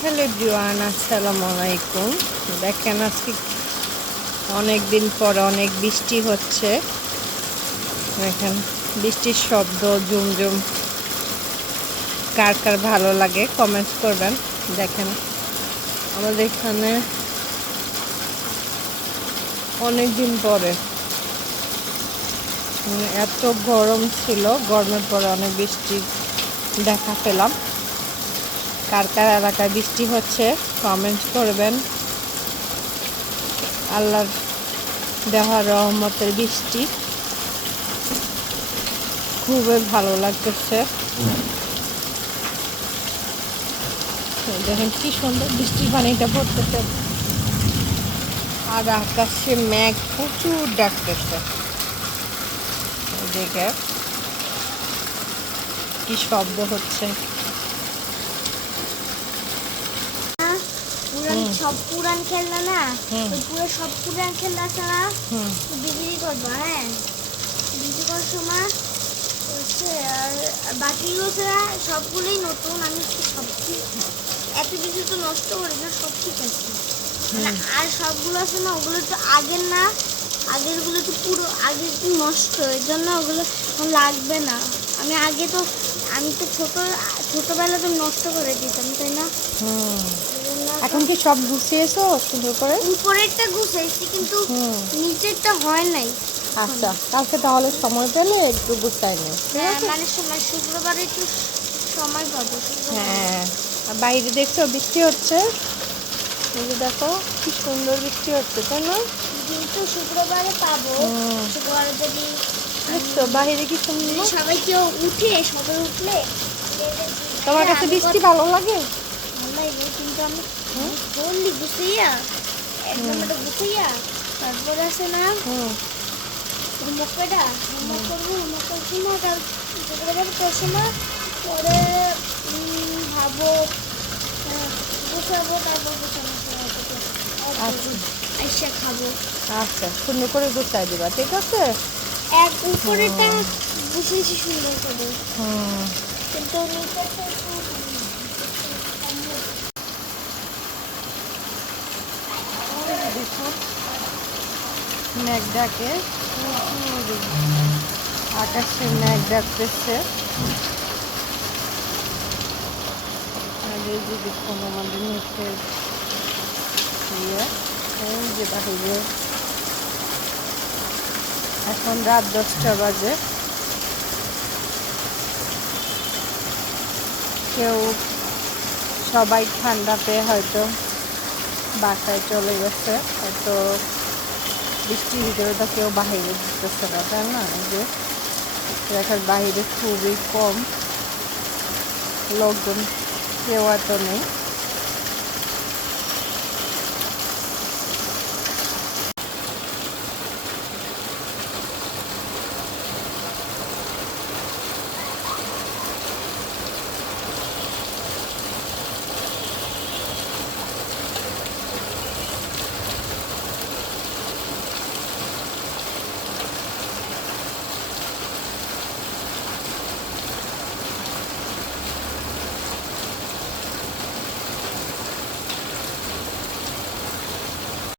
Hello everyone, আসসালামু আলাইকুম। দেখেন আজকে অনেক দিন পর অনেক বৃষ্টি হচ্ছে। দেখেন বৃষ্টির শব্দ ঝুমঝুম, কার কার ভালো লাগে কমেন্টস করবেন। দেখেন আমাদের এখানে অনেক দিন পরে এত গরম ছিল, গরমের পরে অনেক বৃষ্টি দেখা পেলাম। কার কার এলাকায় বৃষ্টি হচ্ছে কমেন্ট করবেন। আল্লাহর দেওয়া রহমতের বৃষ্টি খুবই ভালো লাগতেছে। দেখেন কি সুন্দর বৃষ্টির পানিটা পড়তেছে, আর আকাশে মেঘ প্রচুর ডাকতেছে। দেখে কি শব্দ হচ্ছে। সব পুরান খেলনা না, পুরো সব পুরান খেলনা আছে না, বিক্রি করবো। হ্যাঁ, বিক্রি করার সময় হচ্ছে আর বাকিগুলো ছাড়া সবগুলোই নতুন। আমি সব এত কিছু তো নষ্ট করি না, সব ঠিক আছে। আর সবগুলো আছে না, ওগুলো তো আগের না, আগেরগুলো তো পুরো আগের তো নষ্ট, এর জন্য ওগুলো লাগবে না। আমি তো ছোটবেলা তো নষ্ট করে দিতাম, তাই না? এখন কি সব গুছিয়েছো সুন্দর করে? উপরেরটা গুছাইছি কিন্তু নিচেরটা হয় নাই। আচ্ছা, কালকে তাহলে সময় পেলে একটু গুছাই নে। মানে সময় শুক্রবারে একটু সময় পাবো। হ্যাঁ, আর বাইরে দেখছো বৃষ্টি হচ্ছে, এই যে দেখো কি সুন্দর বৃষ্টি হচ্ছে, তাই না? কিন্তু শুক্রবারে পাবো। শুক্রবারে যদি দেখছো বাইরে কি সুন্দর। সবাই কেউ সবাই উঠলে তোমার কাছে বৃষ্টি ভালো লাগে? ভালো লাগবে, কিন্তু আমি বললি গুছাইয়া এক নম্বরটা গুছাইয়া তারপরে আছে না হোমওয়ার্ক করবো। হোমওয়ার্ক করার সময় তার শুক্রবার করার সময় পরে ভাবো গুছাবো, তারপর গুছানোর সময় আইসা খাবো। আচ্ছা, সুন্দর করে গুছাই দিবা, ঠিক আছে? এক উপরেটা গুছিয়েছি সুন্দর করে, কিন্তু নিচেরটা একটু মেঘ ডাকে, আকাশে মেঘ ডাকতেছে। আর এই যে দেখুন আমাদের নিচের এই যে বাহিরে এখন রাত 10টা বাজে। সবাই ঠান্ডা পেয়ে হয়তো বাসায় চলে গেছে, হয়তো বৃষ্টির ভিতরে তো কেউ বাহিরে দিতেছে না, তাই না? এই যে দেখার বাহিরে খুবই কম লোকজন, কেউ এত নেই।